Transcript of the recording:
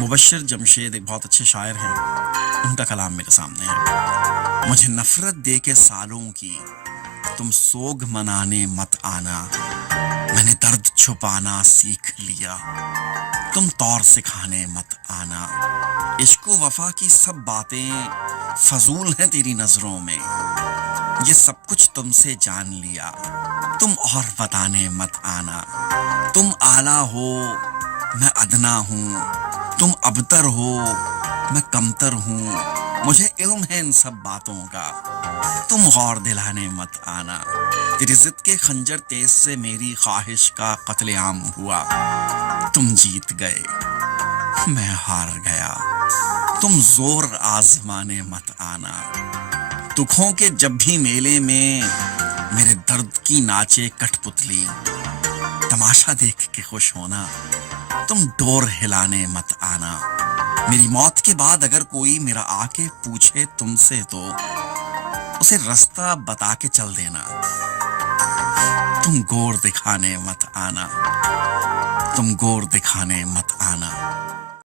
مبشر جمشید ایک بہت اچھے شاعر ہیں، ان کا کلام میرے سامنے ہے۔ مجھے نفرت دے کے سالوں کی تم سوگ منانے مت آنا، میں نے درد چھپانا سیکھ لیا، تم طور سکھانے مت آنا۔ عشق و وفا کی سب باتیں فضول ہیں تیری نظروں میں، یہ سب کچھ تم سے جان لیا، تم اور بتانے مت آنا۔ تم اعلیٰ ہو میں ادنا ہوں، تم ابتر ہو میں کمتر ہوں، مجھے علم ہے ان سب باتوں کا، تم غور دلانے مت آنا۔ تیری ضد کے خنجر تیز سے میری خواہش کا قتل عام ہوا، تم جیت گئے میں ہار گیا، تم زور آزمانے مت آنا۔ دکھوں کے جب بھی میلے میں میرے درد کی ناچے کٹ پتلی، تماشا دیکھ کے خوش ہونا، تم ڈور ہلانے مت آنا۔ میری موت کے بعد اگر کوئی میرا آ کے پوچھے تم سے تو اسے رستہ بتا کے چل دینا، تم گور دکھانے مت آنا، تم گور دکھانے مت آنا۔